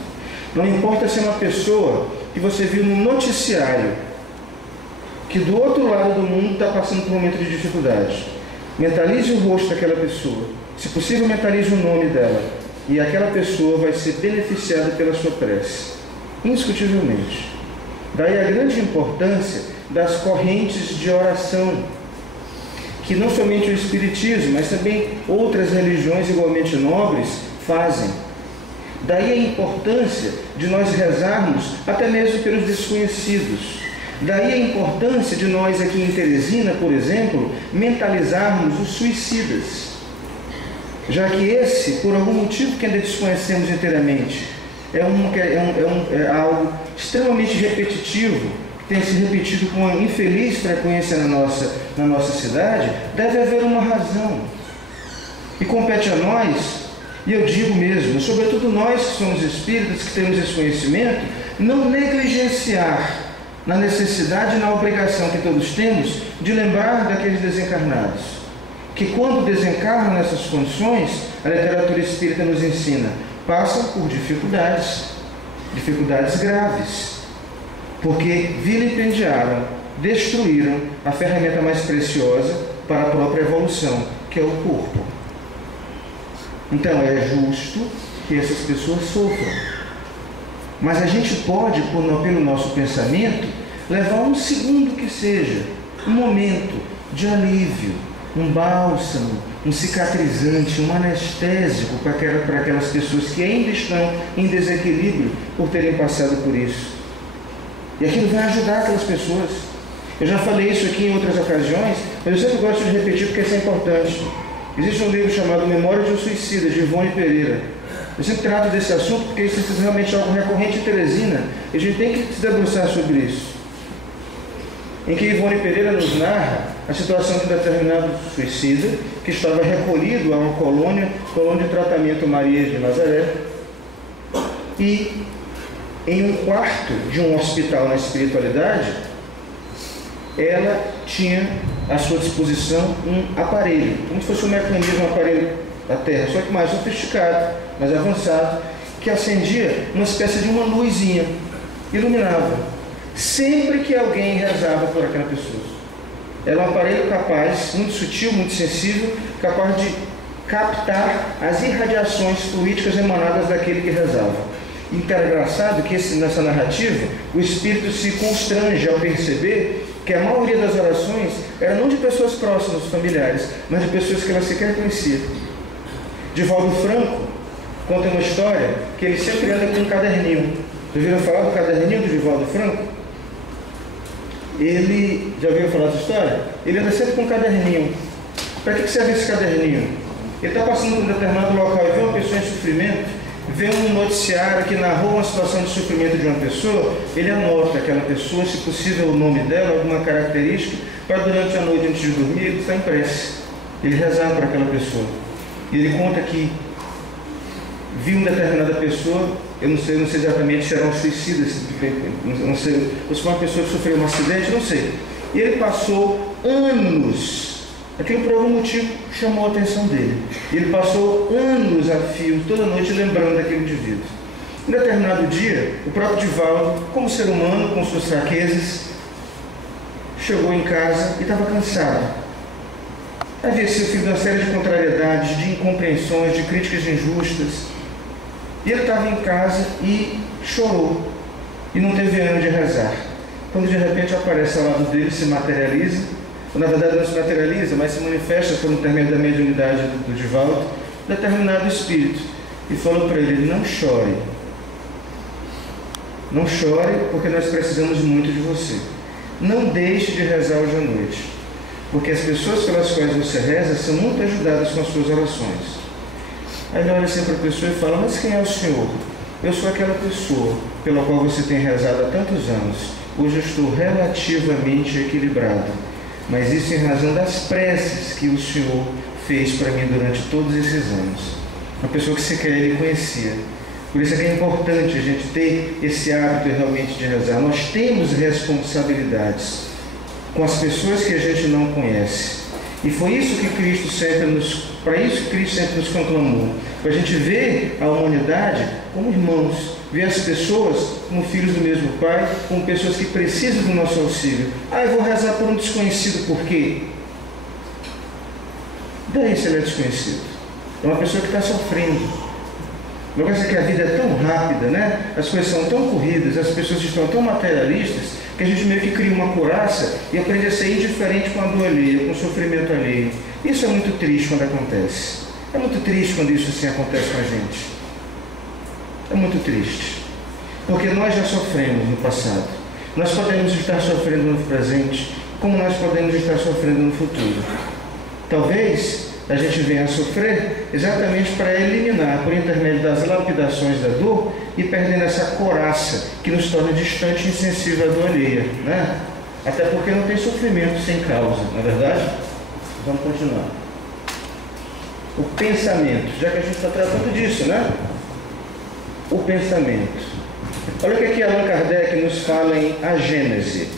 Não importa se é uma pessoa que você viu no noticiário, que do outro lado do mundo está passando por um momento de dificuldade. Mentalize o rosto daquela pessoa. Se possível, mentalize o nome dela. E aquela pessoa vai ser beneficiada pela sua prece. Indiscutivelmente. Daí a grande importância das correntes de oração, que não somente o Espiritismo, mas também outras religiões igualmente nobres fazem. Daí a importância de nós rezarmos até mesmo pelos desconhecidos. Daí a importância de nós aqui em Teresina, por exemplo, mentalizarmos os suicidas. Já que esse, por algum motivo que ainda desconhecemos inteiramente, é algo extremamente repetitivo, que tem se repetido com uma infeliz frequência na nossa cidade, deve haver uma razão. E compete a nós, e eu digo mesmo, sobretudo nós que somos espíritas, que temos esse conhecimento, não negligenciar na necessidade e na obrigação que todos temos de lembrar daqueles desencarnados, que quando desencarnam nessas condições, a literatura espírita nos ensina, passam por dificuldades graves, porque vilipendiaram, destruíram a ferramenta mais preciosa para a própria evolução, que é o corpo. Então é justo que essas pessoas sofram. Mas a gente pode, pelo nosso pensamento, levar um segundo que seja, um momento de alívio, um bálsamo, um cicatrizante, um anestésico para aquelas pessoas que ainda estão em desequilíbrio por terem passado por isso. E aquilo vai ajudar aquelas pessoas. Eu já falei isso aqui em outras ocasiões, mas eu sempre gosto de repetir porque isso é importante. Existe um livro chamado Memória de um Suicida, de Ivone Pereira. Eu sempre trato desse assunto porque isso é realmente algo recorrente em Teresina e a gente tem que se debruçar sobre isso. Em que Ivone Pereira nos narra a situação de um determinado suicida que estava recolhido a uma colônia de tratamento Maria de Nazaré, e em um quarto de um hospital na espiritualidade, ela tinha à sua disposição um aparelho, como se fosse um mecanismo, um aparelho da Terra, só que mais sofisticado, mais avançado, que acendia uma espécie de uma luzinha, iluminava, sempre que alguém rezava por aquela pessoa. Era um aparelho capaz, muito sutil, muito sensível, capaz de captar as irradiações fluídicas emanadas daquele que rezava. Engraçado que nessa narrativa, o espírito se constrange ao perceber que a maioria das orações era não de pessoas próximas, familiares, mas de pessoas que ela sequer conhecia. Divaldo Franco conta uma história que ele sempre anda com um caderninho. Já ouviram falar do caderninho do Divaldo Franco? Ele, já ouviram falar dessa história? Ele anda sempre com um caderninho. Para que serve esse caderninho? Ele está passando por um determinado local e vê uma pessoa em sofrimento, vê um noticiário que narrou uma situação de sofrimento de uma pessoa, ele anota aquela pessoa, se possível o nome dela, alguma característica, para durante a noite, antes de dormir, ele está em prece. Ele rezar para aquela pessoa. E ele conta que viu uma determinada pessoa, eu não sei exatamente se era um suicida, não sei, ou se foi uma pessoa que sofreu um acidente, não sei. E ele passou anos, aquilo por algum motivo chamou a atenção dele. Ele passou anos a fio, toda noite lembrando daquele indivíduo. Em determinado dia, o próprio Divaldo, como ser humano, com suas fraquezas, chegou em casa e estava cansado. Havia sido filho de uma série de contrariedades, de incompreensões, de críticas injustas. E ele estava em casa e chorou. E não teve ânimo de rezar. Quando de repente aparece ao lado dele, se materializa, ou na verdade não se materializa, mas se manifesta por intermédio da mediunidade do Divaldo, determinado espírito. E falou para ele: não chore. Não chore, porque nós precisamos muito de você. Não deixe de rezar hoje à noite, porque as pessoas pelas quais você reza são muito ajudadas com as suas orações. Aí ele olha assim para a pessoa e fala: mas quem é o senhor? Eu sou aquela pessoa pela qual você tem rezado há tantos anos. Hoje eu estou relativamente equilibrado, mas isso em razão das preces que o senhor fez para mim durante todos esses anos. Uma pessoa que sequer ele conhecia. Por isso é que é importante a gente ter esse hábito realmente de rezar. Nós temos responsabilidades com as pessoas que a gente não conhece. E foi isso que Cristo sempre nos conclamou. Para a gente ver a humanidade como irmãos, ver as pessoas como filhos do mesmo Pai, como pessoas que precisam do nosso auxílio. Eu vou rezar por um desconhecido, por quê? Daí se ele é desconhecido. É uma pessoa que está sofrendo. O negócio é que a vida é tão rápida, né? As coisas são tão corridas, as pessoas estão tão materialistas, que a gente meio que cria uma couraça e aprende a ser indiferente com a dor alheia, com o sofrimento alheio. Isso é muito triste quando acontece. É muito triste quando isso assim acontece com a gente. É muito triste. Porque nós já sofremos no passado. Nós podemos estar sofrendo no presente, como nós podemos estar sofrendo no futuro. Talvez a gente venha a sofrer exatamente para eliminar, por intermédio das lapidações da dor, e perdendo essa couraça que nos torna distante e insensível à dor alheia, né? Até porque não tem sofrimento sem causa, não é verdade? Vamos continuar. O pensamento, já que a gente está tratando disso, né? O pensamento. Olha o que aqui Allan Kardec nos fala em A Gênese.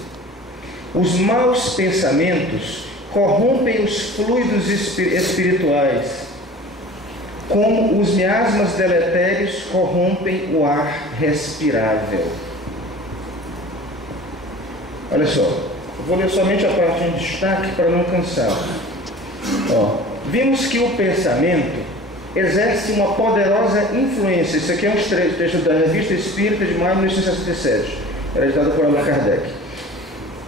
Os maus pensamentos corrompem os fluidos espirituais, como os miasmas deletérios corrompem o ar respirável. Olha só, eu vou ler somente a parte em destaque para não cansar. Vimos que o pensamento exerce uma poderosa influência. Isso aqui é um trecho da Revista Espírita de maio de 1967, era editado por Allan Kardec.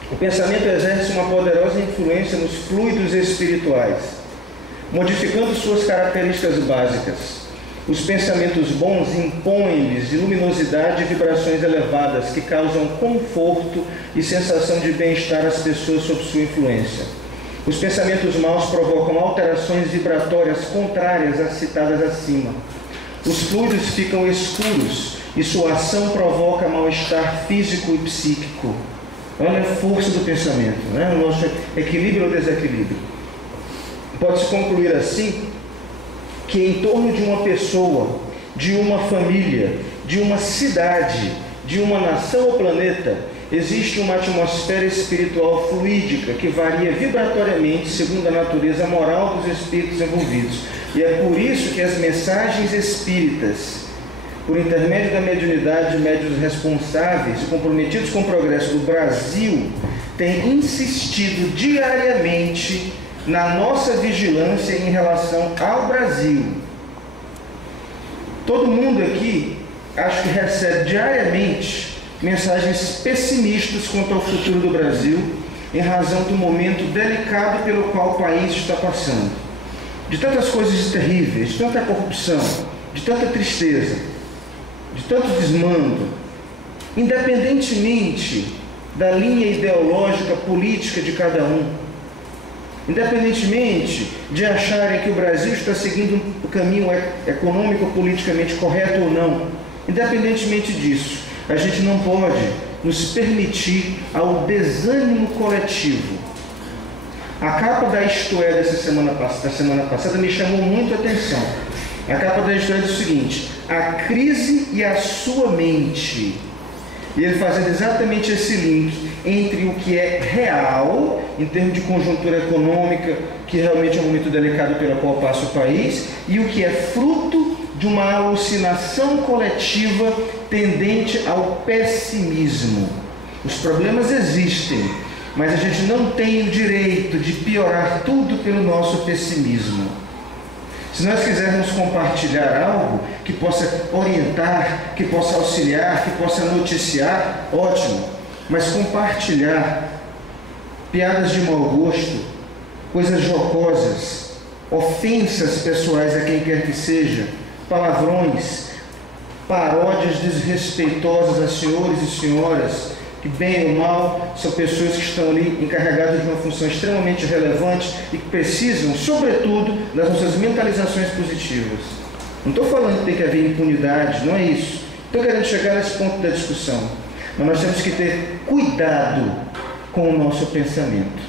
O pensamento exerce uma poderosa influência nos fluidos espirituais, modificando suas características básicas. Os pensamentos bons impõem-lhes luminosidade e vibrações elevadas que causam conforto e sensação de bem-estar às pessoas sob sua influência. Os pensamentos maus provocam alterações vibratórias contrárias às citadas acima. Os fluidos ficam escuros e sua ação provoca mal-estar físico e psíquico. Olha a força do pensamento, né? O nosso equilíbrio ou desequilíbrio. Pode-se concluir assim que em torno de uma pessoa, de uma família, de uma cidade, de uma nação ou planeta, existe uma atmosfera espiritual fluídica que varia vibratoriamente segundo a natureza moral dos espíritos envolvidos. E é por isso que as mensagens espíritas, por intermédio da mediunidade de médiuns responsáveis e comprometidos com o progresso do Brasil, tem insistido diariamente na nossa vigilância em relação ao Brasil. Todo mundo aqui, acho que recebe diariamente mensagens pessimistas quanto ao futuro do Brasil, em razão do momento delicado pelo qual o país está passando. De tantas coisas terríveis, de tanta corrupção, de tanta tristeza, de tanto desmando, independentemente da linha ideológica, política de cada um, independentemente de acharem que o Brasil está seguindo o caminho econômico politicamente correto ou não, independentemente disso, a gente não pode nos permitir ao desânimo coletivo. A capa da Isto É da semana passada me chamou muito a atenção. A capa da Isto É diz o seguinte: a crise e a sua mente. E ele fazendo exatamente esse link entre o que é real, em termos de conjuntura econômica, que realmente é um momento delicado pelo qual passa o país, e o que é fruto de uma alucinação coletiva tendente ao pessimismo. Os problemas existem, mas a gente não tem o direito de piorar tudo pelo nosso pessimismo. Se nós quisermos compartilhar algo que possa orientar, que possa auxiliar, que possa noticiar, ótimo. Mas compartilhar piadas de mau gosto, coisas jocosas, ofensas pessoais a quem quer que seja, palavrões, paródias desrespeitosas a senhores e senhoras, que bem ou mal são pessoas que estão ali encarregadas de uma função extremamente relevante e que precisam, sobretudo, das nossas mentalizações positivas. Não estou falando que tem que haver impunidade, não é isso. Estou querendo chegar nesse ponto da discussão. Mas nós temos que ter cuidado com o nosso pensamento,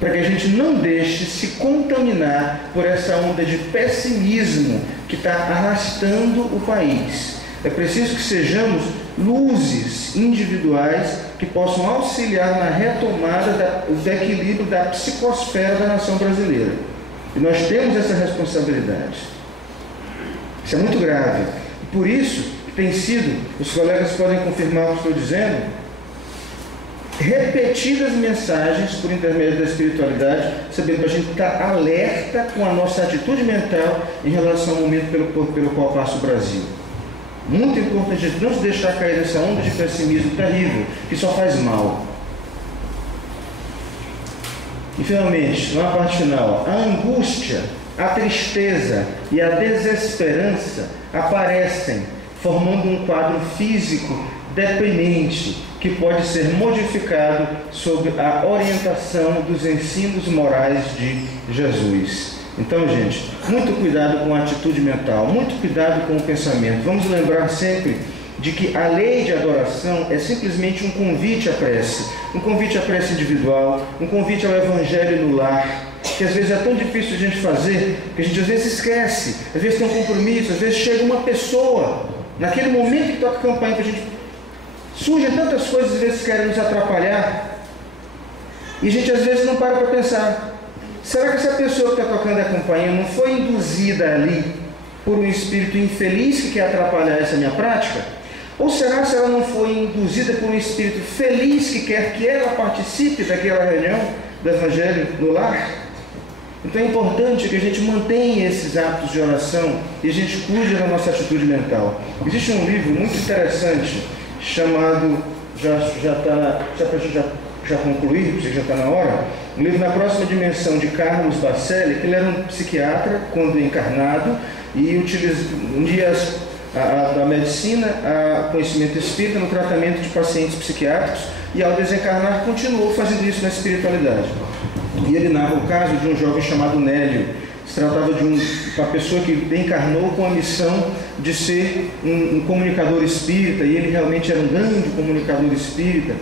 para que a gente não deixe se contaminar por essa onda de pessimismo que está arrastando o país. É preciso que sejamos luzes individuais que possam auxiliar na retomada do equilíbrio da psicosfera da nação brasileira. E nós temos essa responsabilidade. Isso é muito grave. E por isso tem sido, os colegas podem confirmar o que estou dizendo, repetidas mensagens por intermédio da espiritualidade, sabendo que a gente está alerta com a nossa atitude mental em relação ao momento pelo qual passa o Brasil. Muito importante a gente não se deixar cair nessa onda de pessimismo terrível, que só faz mal. E finalmente, na parte final, a angústia, a tristeza e a desesperança aparecem, formando um quadro físico deprimente, que pode ser modificado sob a orientação dos ensinos morais de Jesus. Então, gente, muito cuidado com a atitude mental, muito cuidado com o pensamento. Vamos lembrar sempre de que a lei de adoração é simplesmente um convite à prece individual, um convite ao evangelho no lar, que às vezes é tão difícil a gente fazer, que a gente às vezes esquece, às vezes tem um compromisso, às vezes chega uma pessoa, naquele momento que toca a campanha, que a gente surgem tantas coisas, às vezes querem nos atrapalhar, e a gente às vezes não para pensar. Será que essa pessoa que está tocando a campainha não foi induzida ali por um espírito infeliz que quer atrapalhar essa minha prática? Ou será se ela não foi induzida por um espírito feliz que quer que ela participe daquela reunião do Evangelho no lar? Então é importante que a gente mantenha esses hábitos de oração e a gente cuide da nossa atitude mental. Existe um livro muito interessante chamado, já concluir, já está na hora, um livro Na Próxima Dimensão, de Carlos Bacelli, que ele era um psiquiatra quando encarnado e unia a medicina, a conhecimento espírita no tratamento de pacientes psiquiátricos, e ao desencarnar continuou fazendo isso na espiritualidade. E ele narra o caso de um jovem chamado Nélio. Se tratava de uma pessoa que encarnou com a missão de ser um comunicador espírita, e ele realmente era um grande comunicador espírita,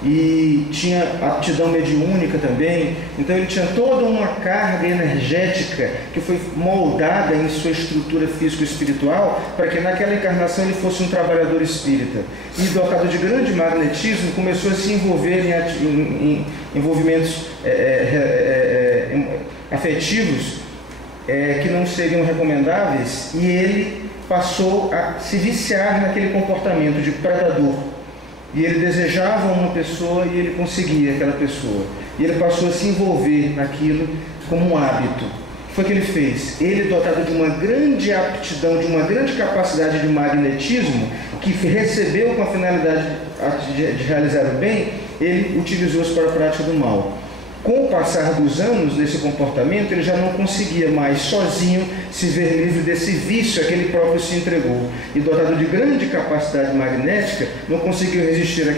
e tinha aptidão mediúnica também. Então ele tinha toda uma carga energética que foi moldada em sua estrutura físico-espiritual para que naquela encarnação ele fosse um trabalhador espírita, e dotado de grande magnetismo começou a se envolver em envolvimentos afetivos que não seriam recomendáveis, e ele passou a se viciar naquele comportamento de predador. E ele desejava uma pessoa e ele conseguia aquela pessoa. E ele passou a se envolver naquilo como um hábito. O que foi que ele fez? Ele, dotado de uma grande aptidão, de uma grande capacidade de magnetismo, que recebeu com a finalidade de realizar o bem, ele utilizou-se para a prática do mal. Com o passar dos anos nesse comportamento, ele já não conseguia mais sozinho se ver livre desse vício a que ele próprio se entregou. E dotado de grande capacidade magnética, não conseguiu resistir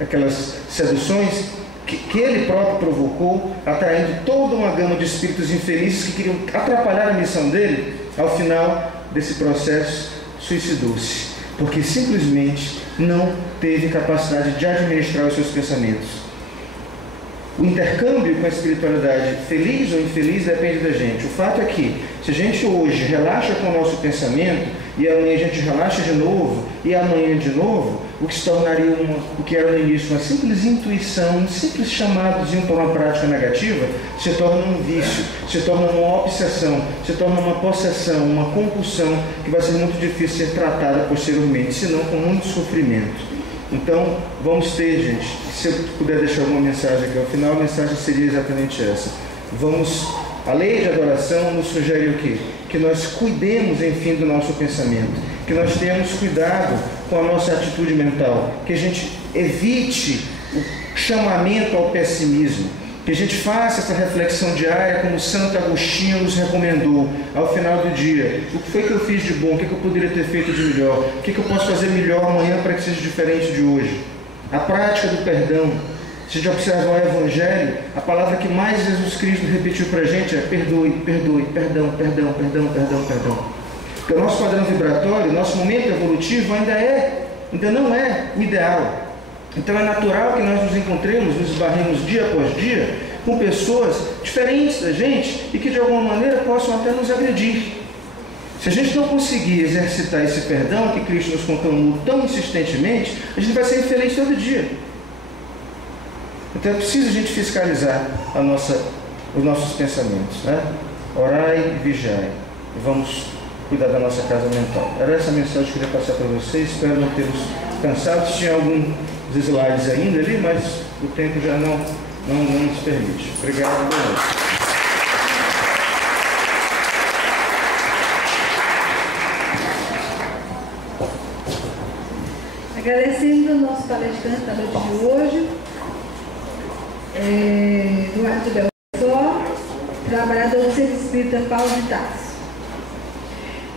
àquelas seduções que ele próprio provocou, atraindo toda uma gama de espíritos infelizes que queriam atrapalhar a missão dele. Ao final desse processo, suicidou-se, porque simplesmente não teve capacidade de administrar os seus pensamentos. O intercâmbio com a espiritualidade, feliz ou infeliz, depende da gente. O fato é que, se a gente hoje relaxa com o nosso pensamento, e amanhã a gente relaxa de novo, e amanhã de novo, o que se tornaria o que era no início uma simples intuição, um simples chamadozinho para uma prática negativa, se torna um vício, se torna uma obsessão, se torna uma possessão, uma compulsão, que vai ser muito difícil ser tratada posteriormente, senão com muito sofrimento. Então, vamos ter, gente, se eu puder deixar alguma mensagem aqui ao final, a mensagem seria exatamente essa. A lei de adoração nos sugere o quê? Que nós cuidemos, enfim, do nosso pensamento, que nós tenhamos cuidado com a nossa atitude mental, que a gente evite o chamamento ao pessimismo, que a gente faça essa reflexão diária como Santo Agostinho nos recomendou ao final do dia. O que foi que eu fiz de bom? O que eu poderia ter feito de melhor? O que eu posso fazer melhor amanhã para que seja diferente de hoje? A prática do perdão. Se a gente observar o Evangelho, a palavra que mais Jesus Cristo repetiu para a gente é perdoe, perdoe, perdão, perdão, perdão, perdão, perdão. Porque o nosso padrão vibratório, o nosso momento evolutivo ainda não é o ideal. Então é natural que nós nos encontremos, nos esbarremos dia após dia com pessoas diferentes da gente e que de alguma maneira possam até nos agredir. Se a gente não conseguir exercitar esse perdão que Cristo nos contou tão insistentemente, a gente vai ser infeliz todo dia. Então é preciso a gente fiscalizar os nossos pensamentos, né? Orai e vigiai. E vamos cuidar da nossa casa mental. Era essa mensagem que eu queria passar para vocês. Espero não tê-los cansados. Tinha alguns slides ainda ali, mas o tempo já não nos permite. Obrigado. Boa noite. Agradecemos ao nosso palestrante da noite de hoje, Eduardo Belfort, trabalhador do Centro Espírita Paulo de Tarso.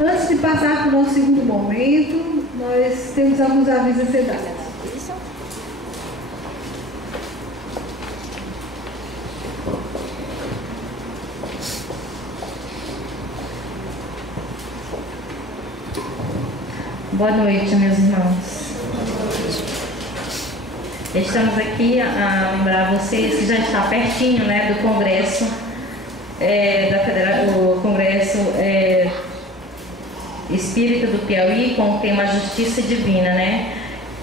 Antes de passar para o nosso segundo momento, nós temos alguns avisos a ser dados. Boa noite, meus irmãos. Estamos aqui a lembrar vocês que já está pertinho, né, do Congresso o Congresso Espírita do Piauí com o tema Justiça Divina, né?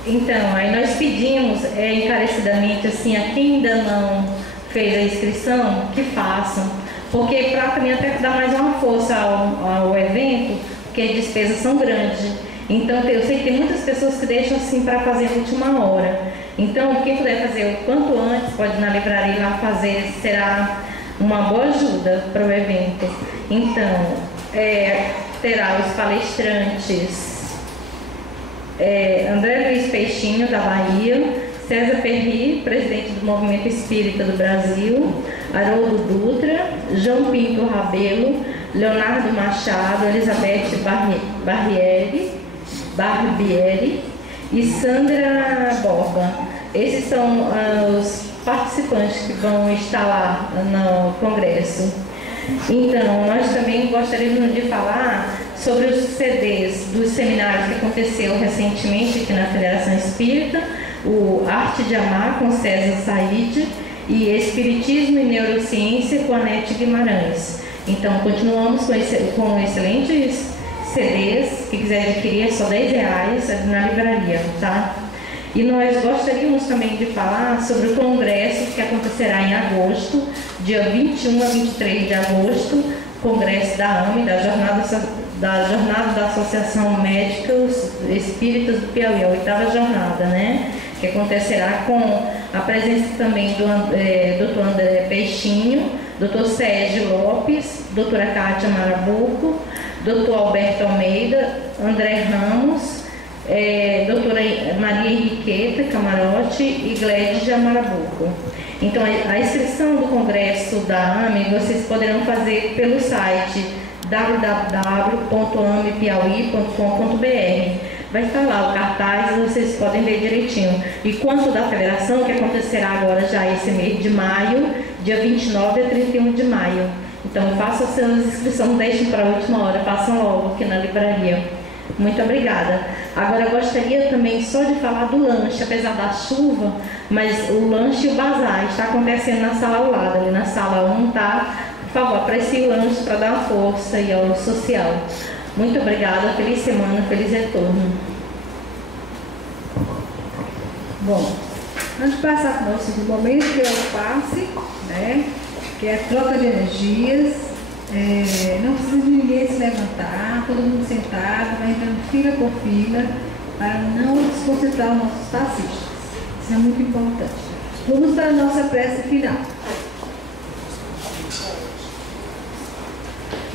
Então, aí nós pedimos encarecidamente, assim, a quem ainda não fez a inscrição, que façam, porque para também até dar mais uma força ao evento, porque as despesas são grandes. Então, eu sei que tem muitas pessoas que deixam assim para fazer a última hora. Então, quem puder fazer o quanto antes, pode ir na livraria lá fazer, será uma boa ajuda para o evento. Então, terá os palestrantes André Luiz Peixinho, da Bahia, César Perri, presidente do Movimento Espírita do Brasil, Haroldo Dutra, João Pinto Rabelo, Leonardo Machado, Elizabeth Barbieri e Sandra Borba. Esses são os participantes que vão estar lá no Congresso. Então, nós também gostaríamos de falar sobre os CDs dos seminários que aconteceu recentemente aqui na Federação Espírita, o Arte de Amar, com César Said, e Espiritismo e Neurociência, com Anete Guimarães. Então, continuamos com excelentes CDs, que quiser adquirir é só R$10 na livraria, tá? E nós gostaríamos também de falar sobre o congresso que acontecerá em agosto, dia 21 a 23 de agosto, congresso da AME, da Jornada da jornada da Associação Médicos Espíritas do Piauí, a 8ª jornada, né? Que acontecerá com a presença também do Dr. André Peixinho, Dr. Sérgio Lopes, doutora Cátia Marabuco, Dr. Alberto Almeida, André Ramos, doutora Maria Henriqueta Camarote e Gleide Marabuco. Então, a inscrição do congresso da AME vocês poderão fazer pelo site www.amepiauí.com.br. Vai estar lá o cartaz, vocês podem ver direitinho. E quanto da federação, que acontecerá agora já esse mês de maio, dia 29 a 31 de maio. Então, façam as suas inscrições, não deixem para a última hora, façam logo aqui na livraria. Muito obrigada. Agora, eu gostaria também só de falar do lanche, apesar da chuva, mas o lanche e o bazar está acontecendo na sala ao lado, ali na sala 1, tá? Por favor, aprecie o lanche para dar uma força e ao social. Muito obrigada, feliz semana, feliz retorno. Bom, antes de passar para o nosso segundo momento, que é o passe, né? Que é a troca de energias. Não precisa de ninguém se levantar, todo mundo sentado, vai entrando fila por fila, para não desconcentrar os nossos taxistas. Isso é muito importante. Vamos para a nossa prece final.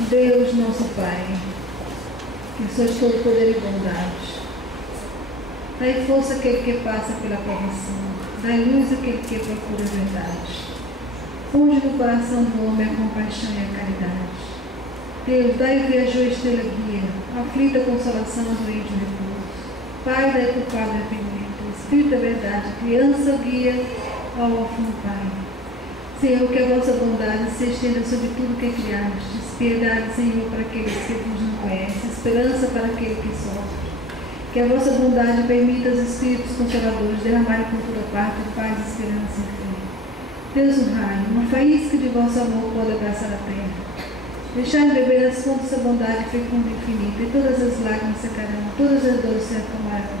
Deus, nosso Pai, que sois todo poder e bondade, dai força àquele que passa pela provação, dai luz àquele que procura a verdade. Funde no coração do homem a compaixão e a caridade. Deus, dai o viajou a estrela guia, aflita a consolação ao doente repouso. Pai, dai culpado arrependimento, Espírito da verdade, criança guia ao órfão Pai. Senhor, que a vossa bondade se estenda sobre tudo que criastes, piedade, Senhor, para aqueles que vos não conhecem, esperança para aquele que sofre. Que a vossa bondade permita aos Espíritos Consoladores derramarem por toda parte paz, esperança e fé. Deus o raio, uma faísca de vosso amor pode abraçar a terra. Deixai beber as fontes da bondade fecunda e infinita, e todas as lágrimas secarão, todas as dores se acalmarão.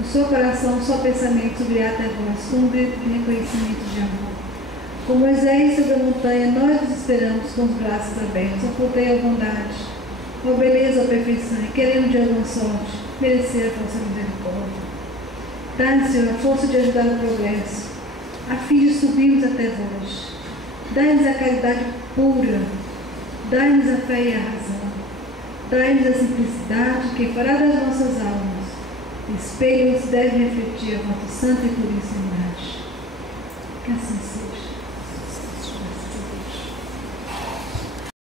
O seu coração, o seu pensamento subirá até vós, com um grito de reconhecimento de amor. Como Moisés sobre a montanha, nós vos esperamos com os braços abertos, ocultei a bondade, a beleza, a perfeição, e querendo de alguma sorte merecer a vossa misericórdia. Dai-nos, Senhor, a força de ajudar o progresso, a fim de subirmos até vós. Dai-nos a caridade pura, dai-nos a fé e a razão, dai-nos a simplicidade que fará das nossas almas espelhos devem refletir a vossa santa e puríssima imagem. Que assim seja.